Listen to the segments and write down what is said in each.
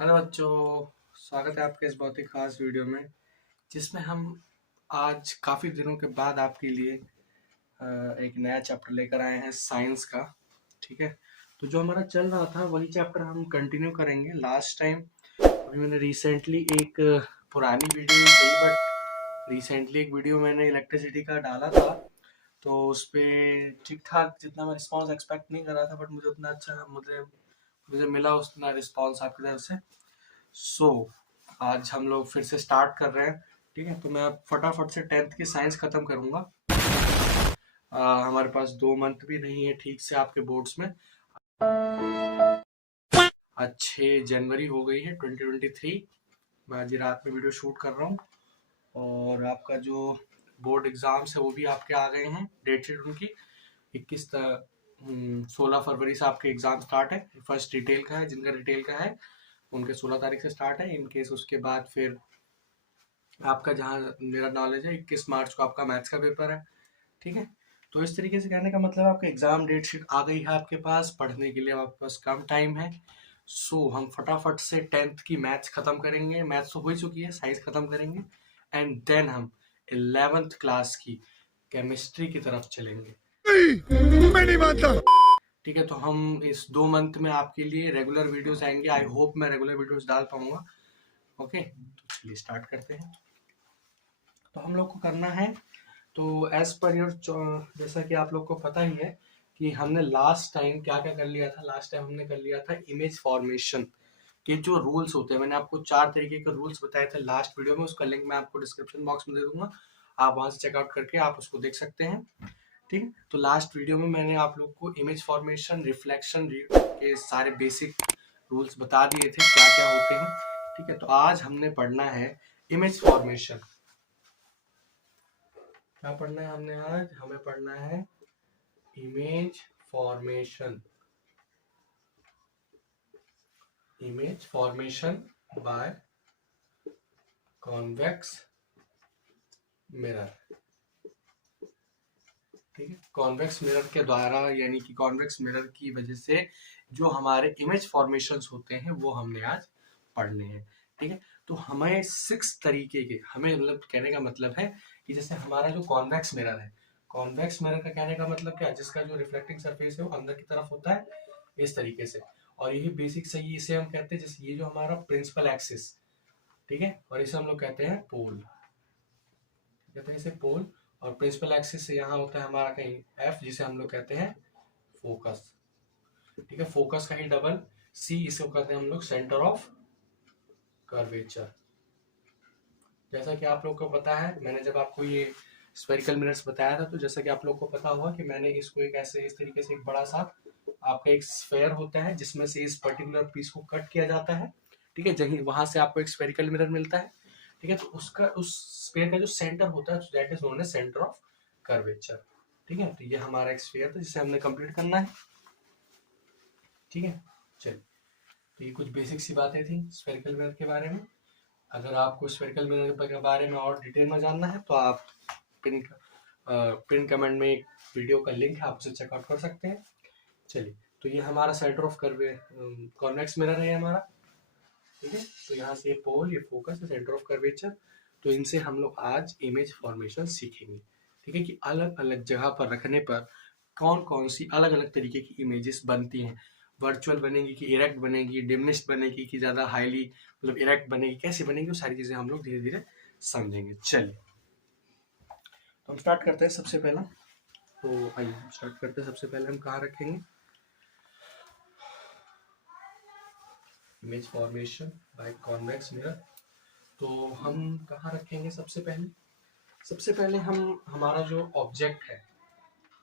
Hello बच्चों, स्वागत है आपके इस बहुत ही खास वीडियो में जिसमें हम आज काफ़ी दिनों के बाद आपके लिए एक नया चैप्टर लेकर आए हैं साइंस का। ठीक है, तो जो हमारा चल रहा था वही चैप्टर हम कंटिन्यू करेंगे। लास्ट टाइम अभी मैंने रिसेंटली एक पुरानी वीडियो नहीं सही बट रिसेंटली एक वीडियो मैंने इलेक्ट्रिसिटी का डाला था, तो उस पर ठीक ठाक जितना मैं रिस्पॉन्स एक्सपेक्ट नहीं कर रहा था बट मुझे उतना अच्छा मुझे मुझे मिला उतना रिस्पॉन्स आपकी तरफ से। सो आज हम लोग फिर से स्टार्ट कर रहे हैं। ठीक है, तो मैं अब फटाफट से 10th की साइंस खत्म करूंगा। हमारे पास 2 मंथ भी नहीं है ठीक से आपके बोर्ड्स में। आज 6 जनवरी हो गई है 2023। मैं आज रात में वीडियो शूट कर रहा हूँ और आपका जो बोर्ड एग्जाम्स है वो भी आपके आ गए हैं। डेट शीट उनकी 16 फरवरी से आपके एग्जाम स्टार्ट है। फर्स्ट रिटेल का है, जिनका रिटेल का है उनके 16 तारीख से स्टार्ट है। इन केस उसके बाद फिर आपका, जहाँ मेरा नॉलेज है, 21 मार्च को आपका मैथ्स का पेपर है। ठीक है, तो इस तरीके से कहने का मतलब आपका एग्जाम डेट शीट आ गई है आपके पास। पढ़ने के लिए आपके पास कम टाइम है। सो हम फटाफट से 10th की मैथ्स खत्म करेंगे। मैथ्स तो हो ही चुकी है, साइंस खत्म करेंगे एंड देन हम 11th क्लास की केमिस्ट्री की तरफ चलेंगे। मैं नहीं मानता। ठीक है, तो हम इस 2 मंथ में आपके लिए रेगुलर वीडियोस आएंगे। आई होप मैं रेगुलर वीडियोस डाल पाऊंगा। ओके, तो चलिए स्टार्ट करते हैं। तो हम लोग को करना है, तो एज पर योर, जैसा कि आप लोग को पता ही है कि हमने लास्ट टाइम क्या क्या कर लिया था। लास्ट टाइम हमने कर लिया था इमेज फॉर्मेशन के जो रूल्स होते हैं। मैंने आपको 4 तरीके के रूल्स बताए थे लास्ट वीडियो में, उसका लिंक मैं आपको डिस्क्रिप्शन बॉक्स में दे दूंगा। आप वहां से चेकआउट करके आप उसको देख सकते हैं। ठीक है, तो लास्ट वीडियो में मैंने आप लोग को इमेज फॉर्मेशन, रिफ्लेक्शन के सारे बेसिक रूल्स बता दिए थे क्या क्या होते हैं। ठीक है, तो आज हमने पढ़ना है इमेज फॉर्मेशन। क्या पढ़ना है हमने आज? हमें पढ़ना है image formation. Image formation by convex mirror. ठीक है, कॉन्वेक्स मिरर के द्वारा, यानी कि कॉन्वेक्स मिरर की वजह से जो हमारे इमेज फॉर्मेशंस होते हैं वो हमने आज पढ़ने हैं। ठीक है, तो हमें 6 तरीके के, हमें मतलब कहने का मतलब है कि जैसे हमारा जो कॉन्वेक्स मिरर है, कॉन्वेक्स मिरर का कहने का मतलब क्या है, जिसका जो रिफ्लेक्टिंग सरफेस है वो अंदर की तरफ होता है इस तरीके से। और यही बेसिक सही, इसे हम कहते हैं, जैसे ये जो हमारा प्रिंसिपल एक्सिस, ठीक है, और इसे हम लोग कहते हैं पोल, कहते हैं इसे पोल। और प्रिंसिपल एक्सिस से यहाँ होता है हमारा कहीं एफ, जिसे हम लोग कहते हैं फोकस। ठीक है, फोकस का ही डबल सी, इसे कहते हैं हम लोग सेंटर ऑफ कर्वेचर। जैसा कि आप लोग को पता है, मैंने जब आपको ये स्फेरिकल मिरर्स बताया था, तो जैसा कि आप लोग को पता होगा कि मैंने इसको एक ऐसे इस तरीके से एक बड़ा सा आपका एक स्फेयर होता है जिसमें से इस पर्टिकुलर पीस को कट किया जाता है। ठीक है, जहीं वहां से आपको एक स्फेरिकल मिरर मिलता है। ठीक है, तो उसका, उस स्फेयर का जो सेंटर होता है that is known as centre of curvature. ठीक है, तो ये हमारा एक स्फेयर था जिसे हमने कंप्लीट करना है। ठीक है, चलिए, तो ये कुछ बेसिक सी बातें थी स्फेरिकल मिरर के बारे में। अगर आपको स्फेरिकल मिरर के बारे में और डिटेल में जानना है तो आप पिन पिन कमेंट में एक वीडियो का लिंक है, आप उसे चेकआउट कर सकते हैं। चलिए, तो ये हमारा centre of curve convex mirror है हमारा। ठीक है, तो यहाँ से ये पोल, ये फोकस है, सेंटर ऑफ कर्वेचर। तो इनसे हम लोग आज इमेज फॉर्मेशन सीखेंगे। ठीक है, कि अलग अलग जगह पर रखने पर कौन कौन सी अलग अलग तरीके की इमेजेस बनती हैं। वर्चुअल बनेगी कि इरेक्ट बनेगी, डिमिनिश्ड बनेगी कि ज़्यादा हाईली मतलब इरेक्ट बनेगी, कैसे बनेगी, वो सारी चीज़ें हम लोग धीरे धीरे समझेंगे। चलिए, तो हम स्टार्ट करते हैं सबसे पहला। तो आइए स्टार्ट करते हैं। सबसे पहले हम कहाँ रखेंगे image formation by convex mirror? तो हम कहाँ रखेंगे सबसे पहले? सबसे पहले हम, हमारा जो ऑब्जेक्ट है,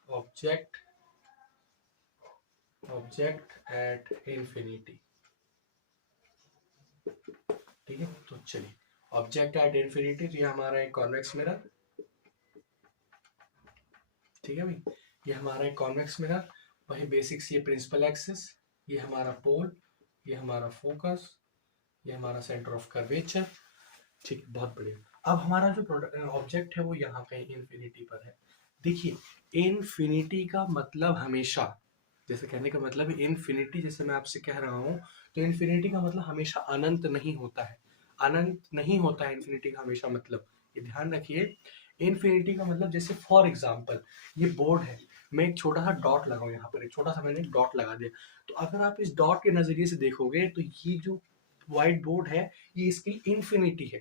ऑब्जेक्ट ऑब्जेक्ट एट इंफिनिटी। ठीक है, तो चलिए, ऑब्जेक्ट एट इंफिनिटी, तो ये हमारा एक कॉन्वेक्स मिरर। ठीक है भाई, ये हमारा एक कॉन्वेक्स मिरर। वही बेसिक्स, ये प्रिंसिपल एक्सिस, ये हमारा पोल, ये हमारा फोकस, ये हमारा सेंटर ऑफ कर्वेचर। ठीक है, बहुत बढ़िया। अब हमारा जो ऑब्जेक्ट है वो यहाँ कहीं इन्फिनिटी पर है। देखिए, इन्फिनिटी का मतलब हमेशा जैसे कहने का मतलब है इन्फिनिटी, जैसे मैं आपसे कह रहा हूँ, तो इन्फिनिटी का मतलब हमेशा अनंत नहीं होता है, अनंत नहीं होता है इन्फिनिटी का हमेशा मतलब, ये ध्यान रखिए। इन्फिनिटी का मतलब जैसे फॉर एग्जाम्पल ये बोर्ड है, मैं एक छोटा सा डॉट लगाऊं यहाँ पर, एक छोटा सा मैंने डॉट लगा दिया, तो अगर आप इस डॉट के नजरिए से देखोगे तो ये जो व्हाइट बोर्ड है ये इसकी इन्फिनिटी है,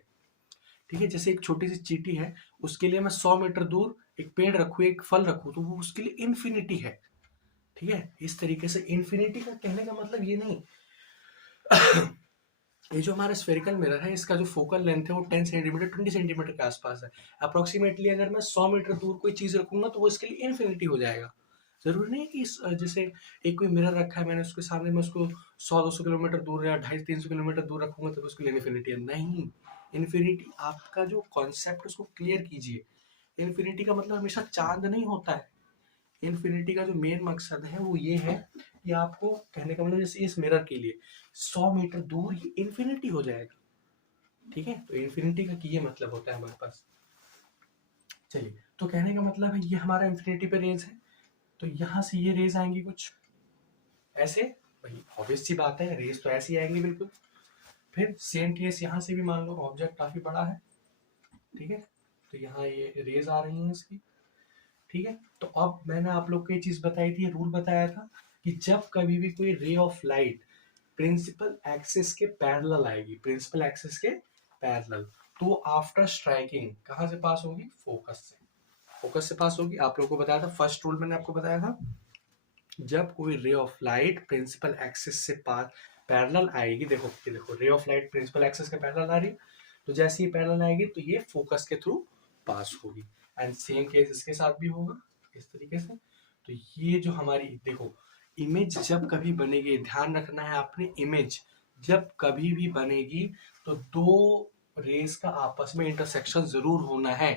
ठीक है। जैसे एक छोटी सी चींटी है, उसके लिए मैं 100 मीटर दूर एक पेड़ रखूँ, एक फल रखूँ, तो वो उसके लिए इन्फिनिटी है, ठीक है। इस तरीके से इन्फिनिटी का कहने का मतलब ये नहीं ये जो हमारा स्फेरिकल मिरर है इसका जो फोकल लेंथ है वो 10 सेंटीमीटर 20 सेंटीमीटर के आसपास है अप्रोक्सीमेटली। अगर मैं 100 मीटर दूर कोई चीज रखूंगा तो वो इसके लिए इन्फिनिटी हो जाएगा। जरूरी नहीं है कि जैसे एक कोई मिरर रखा है मैंने, उसके सामने मैं उसको 100-200 किलोमीटर दूर या 250-300 किलोमीटर दूर रखूंगा तो उसके लिए इन्फिनिटी है, नहीं। इन्फिनिटी आपका जो कॉन्सेप्ट उसको क्लियर कीजिए। इन्फिनिटी का मतलब हमेशा चांद नहीं होता है। इन्फिनिटी का जो मेन मकसद है वो ये है कि आपको कहने का मतलब जैसे इस मिरर के लिए 100 मीटर दूर ये इन्फिनिटी हो जाएगा, ठीक है। तो इन्फिनिटी का ये मतलब होता है हमारे पास। चलिए, तो कहने का मतलब है ये हमारा इन्फिनिटी पे रेज है, तो यहां से ये रेज आएंगी कुछ ऐसे, भाई ऑब्वियस सी बात है रेज तो ऐसी आएंगी बिल्कुल। फिर सेम केस यहाँ से भी मान लो ऑब्जेक्ट काफी बड़ा है, ठीक है, तो यहाँ ये रेज आ रही है इसकी, ठीक है। तो अब मैंने आप लोग को ये चीज बताई थी, रूल बताया था कि जब कभी भी कोई ray of light principal axis के पैरेलल आएगी, प्रिंसिपल एक्सिस के पैरेलल, तो आफ्टर स्ट्राइकिंग कहां से पास होगी, फोकस से, फोकस से पास होगी। आप लोगों को बताया था फर्स्ट रूल मैंने आपको बताया था, जब कोई ray of light principal axis से पास पैरेलल आएगी, देखो ये देखो ray of light principal axis के पैरेलल आ रही है, तो जैसे ही पैरेलल आएगी तो ये फोकस के थ्रू पास होगी। एंड सेम केस इसके साथ भी होगा इस तरीके से। तो ये जो हमारी देखो इमेज जब कभी बनेगी, ध्यान रखना है आपने, इमेज जब कभी भी बनेगी तो दो रेस का आपस में इंटरसेक्शन जरूर होना है।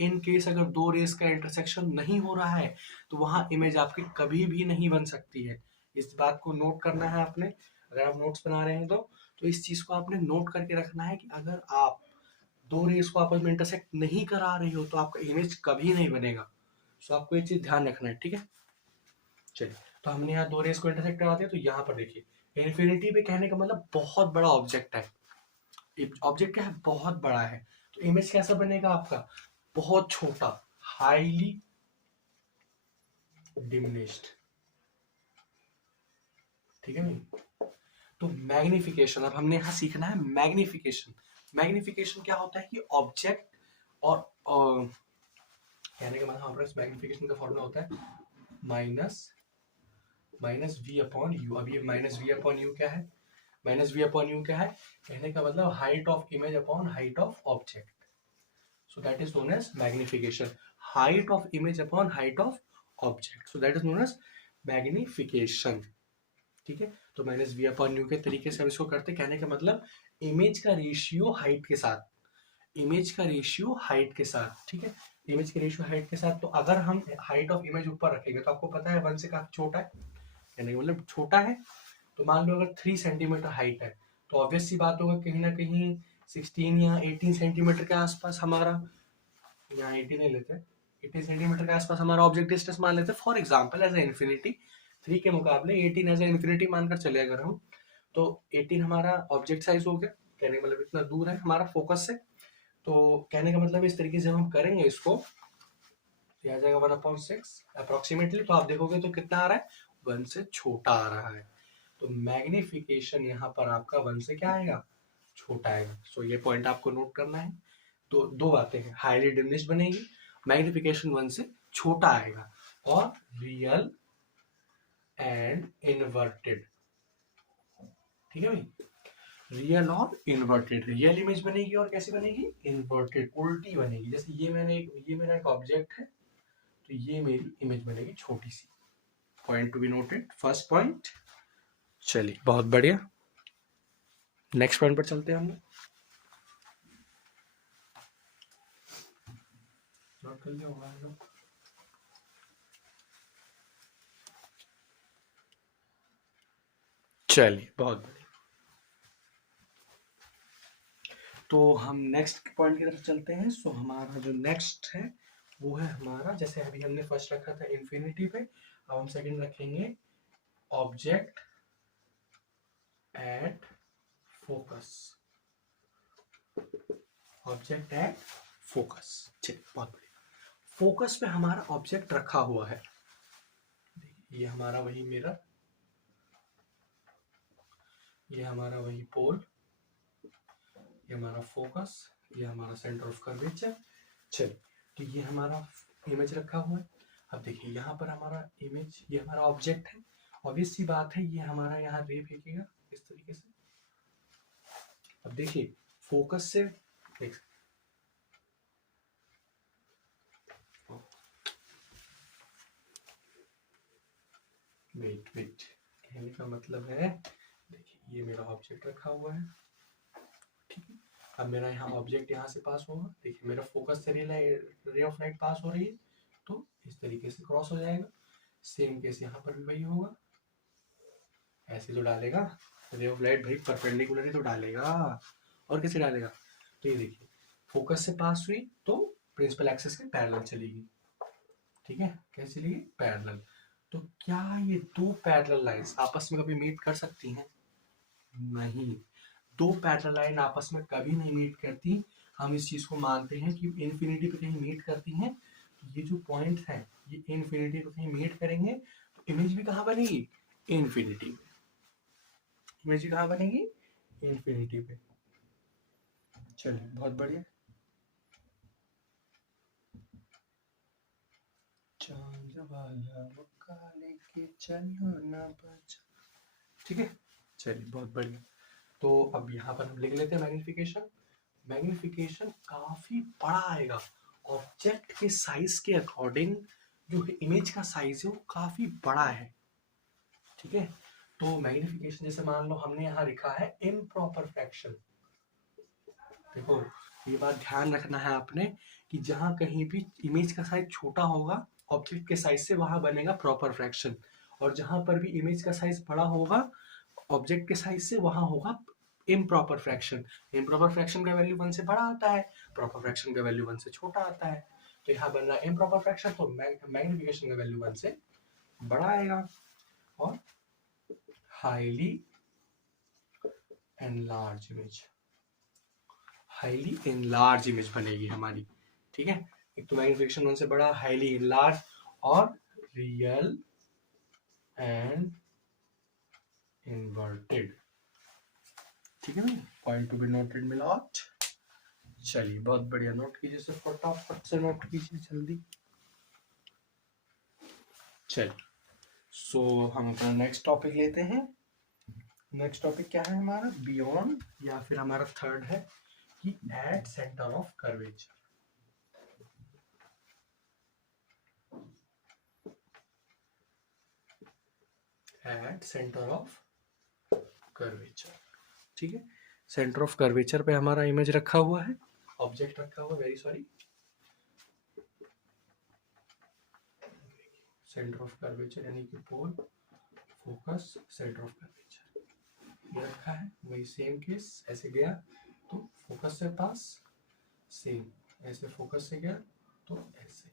इन केस अगर दो रेस का इंटरसेक्शन नहीं हो रहा है तो वहां इमेज आपकी कभी भी नहीं बन सकती है। इस बात को नोट करना है आपने, अगर आप नोट्स बना रहे हैं तो इस चीज को आपने नोट करके रखना है कि अगर आप दो रेस को आपस में इंटरसेक्ट नहीं करा रही हो तो आपका इमेज कभी नहीं बनेगा। तो आपको ये चीज ध्यान रखना है, ठीक है। चलिए, तो हमने यहाँ दो रेस को इंटरसेक्ट करा दिया, तो यहाँ पर देखिए इन्फिनिटी पे कहने का मतलब बहुत बड़ा ऑब्जेक्ट है, ऑब्जेक्ट क्या है, बहुत बड़ा है, तो इमेज कैसा बनेगा आपका, बहुत छोटा, हाईली डिमिनिश्ड, ठीक है नहीं। तो मैग्निफिकेशन, अब हमने यहाँ सीखना है मैग्निफिकेशन। मैग्निफिकेशन क्या होता है कि ऑब्जेक्ट और कहने का मतलब हमारे पास मैग्निफिकेशन का फॉर्मूला होता है माइनस वी अपॉन यू। अब ये माइनस वी अपॉन यू क्या है, माइनस वी अपॉन यू क्या है, कहने का मतलब height of image upon height of object, so that is known as magnification, height of image upon height of object, so that is known as magnification, ठीक है। तो माइनस वी अपॉन यू के तरीके से हम इसको करते, कहने का मतलब इमेज का रेशियो हाइट के साथ, इमेज का रेशियो हाइट के साथ, ठीक है, इमेज के रेशियो हाइट के साथ। तो अगर हम हाइट ऑफ इमेज ऊपर रखेंगे तो आपको पता है 1 से काफी छोटा है, कहने का मतलब छोटा है, तो मान लो अगर 3 सेंटीमीटर हाइट है तो ऑब्वियस सी बात होगा कहीं ना कहीं 16 या 18 सेंटीमीटर के आसपास हमारा, यहाँ 80 नहीं लेते, 80 सेंटीमीटर के आसपास हमारा ऑब्जेक्ट डिस्टेंस मान लेते for example as a infinity, 3 के मुकाबले 18 एज ए इन्फिनिटी मानकर चले अगर हम, तो 18 हमारा ऑब्जेक्ट साइज हो गया, कहने का मतलब इतना दूर है हमारा फोकस से। तो कहने का मतलब इस तरीके से हम करेंगे इसको, आ जाएगा 1/6 अप्रोक्सीमेटली, तो आप देखोगे तो कितना आ रहा है, 1 से छोटा आ रहा है। तो मैग्निफिकेशन यहाँ पर आपका 1 से क्या आएगा, छोटा आएगा। सो ये पॉइंट आपको नोट करना है। तो दो बातें हैं, हाईली डिमिनिश्ड बनेगी, मैग्निफिकेशन 1 से छोटा आएगा, और रियल एंड इन्वर्टेड, ठीक है भाई, रियल और इन्वर्टेड, रियल इमेज बनेगी और कैसे बनेगी, इन्वर्टेड, उल्टी बनेगी। जैसे ये मेरा एक ऑब्जेक्ट है तो ये मेरी इमेज बनेगी छोटी सी। Point to be noted, first point. चलिए बहुत बढ़िया, नेक्स्ट पॉइंट पर चलते हैं हम लोग। नोट कर लिया होगा हम लोग। चलिए बहुत बढ़िया, तो हम नेक्स्ट पॉइंट की तरफ चलते हैं। सो हमारा जो नेक्स्ट है वो है हमारा, जैसे अभी हमने फर्स्ट रखा था इन्फिनिटी पे, अब हम सेकंड रखेंगे object at focus, object at focus. चलिए बहुत बढ़िया। फोकस पे हमारा ऑब्जेक्ट रखा हुआ है, ये हमारा वही मिरर, ये हमारा वही पोल, ये हमारा फोकस, ये हमारा सेंटर ऑफ कर्वेचर। चलिए, तो ये हमारा इमेज रखा हुआ है। अब देखिए यहाँ पर हमारा इमेज, ये हमारा ऑब्जेक्ट है। ऑब्वियस सी बात है, ये हमारा यहाँ रे फेंकेगा इस तरीके से। अब देखिए फोकस से देख, वेट वेट, कहने का मतलब है, देखिए ये मेरा ऑब्जेक्ट रखा हुआ है, ठीक है। अब मेरा यहाँ ऑब्जेक्ट यहाँ से पास होगा, देखिए मेरा फोकस से रे ऑफ लाइट पास हो रही है, तो इस तरीके से क्रॉस हो जाएगा। सेम केस यहाँ पर भी वही होगा, ऐसे तो डालेगा रे ऑफ लाइट भाई, परपेंडिकुलर ही तो डालेगा, और कैसे डालेगा। तो ये देखिए फोकस से पास हुई तो प्रिंसिपल एक्सिस के पैरेलल चलेगी, ठीक है। कैसे चलेगी, पैरेलल। तो क्या ये दो पैरेलल लाइंस आपस में कभी मीट कर सकती हैं? नहीं, दो पैरेलल लाइन आपस में कभी नहीं मीट करती। हम इस चीज को मानते हैं कि इन्फिनिटी पे कहीं मीट करती हैं, तो ये जो पॉइंट है ये इन्फिनिटी पे कहीं मीट करेंगे, तो इमेज भी कहाँ बनेगी, इन्फिनिटी पे। इमेज भी कहाँ बनेगी, इन्फिनिटी पे। चलिए बहुत बढ़िया। चांद वाला मुक्का लेके चलो ना बचा, ठीक है। चलिए बहुत बढ़िया। तो अब यहाँ पर हम लिख लेते हैं मैग्निफिकेशन। मैग्निफिकेशन काफी बड़ा आएगा, ऑब्जेक्ट के साइज के अकॉर्डिंग जो इमेज का साइज है वो काफी बड़ा है, ठीक है। तो मैग्निफिकेशन जैसे मान लो हमने यहाँ लिखा है इम्प्रॉपर फ्रैक्शन। देखो ये बात ध्यान रखना है आपने कि जहां कहीं भी इमेज का साइज छोटा होगा ऑब्जेक्ट के साइज से, वहां बनेगा प्रॉपर फ्रैक्शन, और जहां पर भी इमेज का साइज बड़ा होगा ऑब्जेक्ट के साइज से, वहां होगा इम्प्रॉपर फ्रैक्शन। इम्प्रॉपर फ्रैक्शन का वैल्यू 1 से बड़ा आता है, प्रॉपर फ्रैक्शन का वैल्यू 1 से छोटा आता है। तो यहाँ बन रहा है इम्प्रॉपर फ्रैक्शन, तो मैग्निफिकेशन का वैल्यू 1 से बड़ा आएगा, और highly enlarge image, highly enlarge image बनेगी हमारी, ठीक है। एक तो मैग्निफिकेशन 1 से बड़ा, हाईली एनलार्ज, और रियल एंड इन्वर्टेड, ठीक है ना। पॉइंट टू बी नोटेड मिलॉट। चलिए बहुत बढ़िया, नोट कीजिए, से फटाफट से नोट कीजिए जल्दी। चलिए सो हम अपना नेक्स्ट टॉपिक लेते हैं। नेक्स्ट टॉपिक क्या है हमारा, बियॉन्ड, या फिर हमारा थर्ड है कि at centre of curvature. At centre of curvature, ठीक है। सेंटर ऑफ कर्वेचर पे हमारा इमेज रखा हुआ है, ऑब्जेक्ट रखा हुआ, very sorry, centre of curvature यानी कि पोल, फोकस, सेंटर ऑफ कर्वेचर ये रखा है। वही सेम केस, ऐसे गया तो फोकस से पास, सेम ऐसे फोकस से गया तो ऐसे।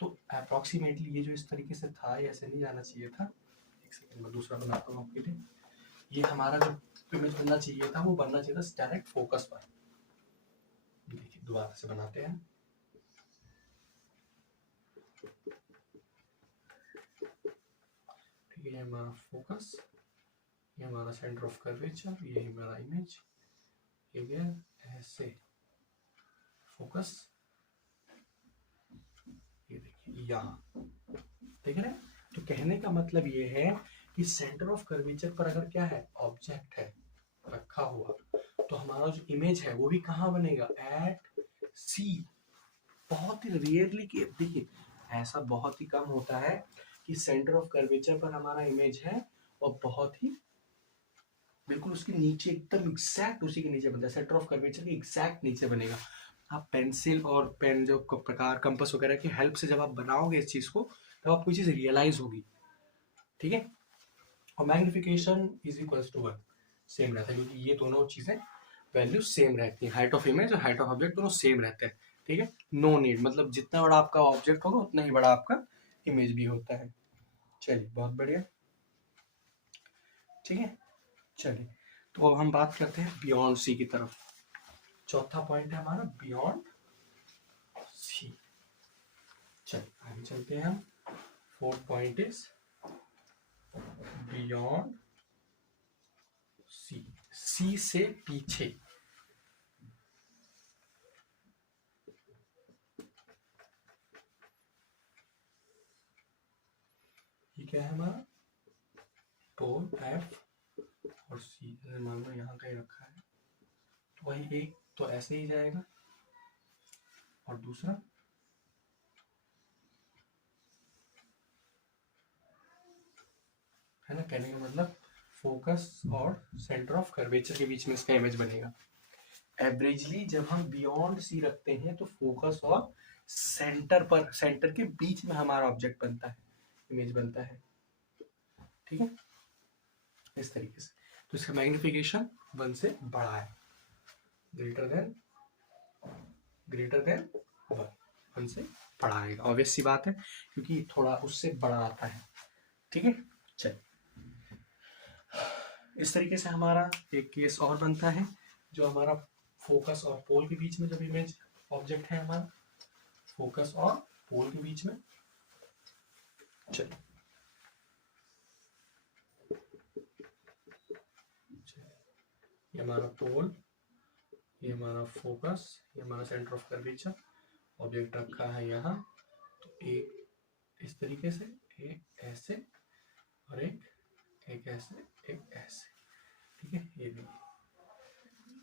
तो अप्रोक्सीमेटली ये जो इस तरीके से था, ये ऐसे नहीं जाना चाहिए था। एक सेकंड में दूसरा बनाता हूँ आपके लिए। ये हमारा जो इमेज बनना चाहिए था वो बनना चाहिए था डायरेक्ट फोकस पर। देखिए दोबारा से बनाते हैं। ठीक है, ये हमारा फोकस, ये हमारा सेंटर ऑफ कर्वेचर, ये हमारा इमेज, ये गया ऐसे फोकस, ये देखिए यहाँ, देख रहे हैं। तो कहने का मतलब ये है कि सेंटर ऑफ कर्वेचर पर अगर क्या है, ऑब्जेक्ट है रखा हुआ, तो हमारा जो इमेज है वो भी कहाँ बनेगा, एट सी। बहुत ही रियरली कि देखिए ऐसा बहुत ही कम होता है कि सेंटर ऑफ कर्वेचर पर हमारा इमेज है और बहुत ही बिल्कुल उसके नीचे, एकदम एग्जैक्ट उसी के नीचे बनता है, सेंटर ऑफ कर्वेचर के एग्जैक्ट नीचे बनेगा। आप पेंसिल और पेन जो प्रकार कंपास वगैरह की हेल्प से जब आप बनाओगे इस चीज को, तब आपको चीज रियलाइज होगी, ठीक है। और magnification is equals to 1 same रहता है, क्योंकि ये दोनों चीजें वैल्यू सेम रहती है, हाइट ऑफ इमेज और हाइट ऑफ ऑब्जेक्ट दोनों सेम रहते हैं, ठीक है। नो नीड, मतलब जितना बड़ा आपका ऑब्जेक्ट होगा उतना ही बड़ा आपका इमेज भी होता है। चलिए बहुत बढ़िया। ठीक है, चलिए तो अब हम बात करते हैं बियॉन्ड सी की तरफ। चौथा पॉइंट है हमारा बियॉन्ड सी। चलिए आगे चलते हैं हम। Fourth point is beyond C, C से पीछे। ये क्या है हमारा पोल एफ और सी, मान लो यहाँ कहीं रखा है तो वही एक तो ऐसे ही जाएगा और दूसरा है ना, कहने का मतलब फोकस और सेंटर ऑफ कर्वेचर के बीच में इसका इमेज बनेगा। एवरेजली जब हम बियॉन्ड सी रखते हैं तो फोकस और सेंटर पर, सेंटर के बीच में हमारा ऑब्जेक्ट बनता है, इमेज बनता है, ठीक है, इस तरीके से। तो इसका मैग्निफिकेशन 1 से बड़ा है, ग्रेटर देन 1 से बड़ा आएगा, ऑब्वियस सी बात है क्योंकि थोड़ा उससे बड़ा आता है, ठीक है। चलिए इस तरीके से हमारा एक केस और बनता है, जो हमारा फोकस और पोल के बीच में जब इमेज ऑब्जेक्ट है हमारा, फोकस और पोल के बीच में। चलिए ये हमारा पोल, ये हमारा फोकस, ये हमारा सेंटर ऑफ कर्वेचर, ऑब्जेक्ट रखा है यहाँ, तो एक इस तरीके से, एक ऐसे और एक ऐसे, एक ऐसे, ठीक है। ये भी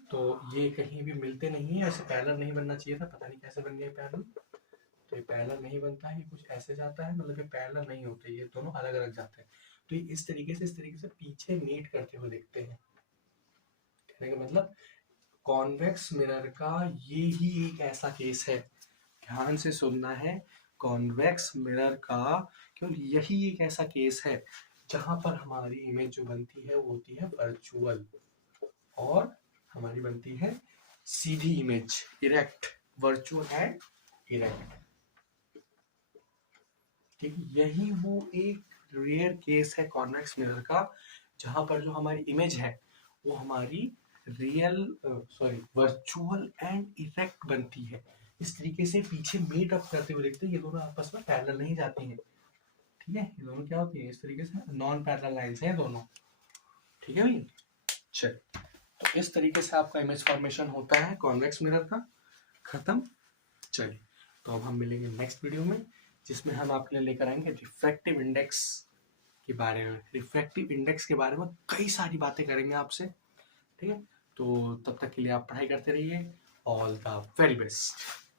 तो ये कहीं भी मिलते नहीं है, ऐसे पैरेलल नहीं बनना चाहिए था, पता नहीं कैसे बन गया पैरेलल। तो ये पैरेलल नहीं बनता है, ये कुछ ऐसे जाता है, मतलब ये पैरेलल नहीं होते, ये दोनों अलग अलग जाते हैं। तो ये इस तरीके से पीछे मीट करते हुए दिखते हैं। कहने का मतलब कॉन्वेक्स मिरर का ये ही एक ऐसा केस है, ध्यान से सुनना है, कॉन्वेक्स मिरर का केवल यही एक ऐसा केस है जहां पर हमारी इमेज जो बनती है वो होती है वर्चुअल, और हमारी बनती है सीधी image, erect, virtual and erect, ठीक। यही वो एक रेयर केस है कॉन्वेक्स मिरर का, जहां पर जो हमारी इमेज है वो हमारी रियल वर्चुअल एंड इरेक्ट बनती है। इस तरीके से पीछे मीट अप करते हुए दिखते हैं, ये दोनों आपस में पैरेलल नहीं जाती हैं, ठीक है। ये दोनों क्या होती है, इस तरीके से नॉन पैरेलल लाइंस हैं दोनों, ठीक है भाई। चल तो इस तरीके से आपका इमेज फॉर्मेशन होता है कॉन्वेक्स मिरर का, खत्म। चलिए तो अब हम मिलेंगे नेक्स्ट वीडियो में, जिसमें हम आपके लिए लेकर आएंगे रिफ्रैक्टिव इंडेक्स के बारे में। रिफ्रैक्टिव इंडेक्स के बारे में कई सारी बातें करेंगे आपसे, ठीक है। तो तब तक के लिए आप पढ़ाई करते रहिए। All the very best.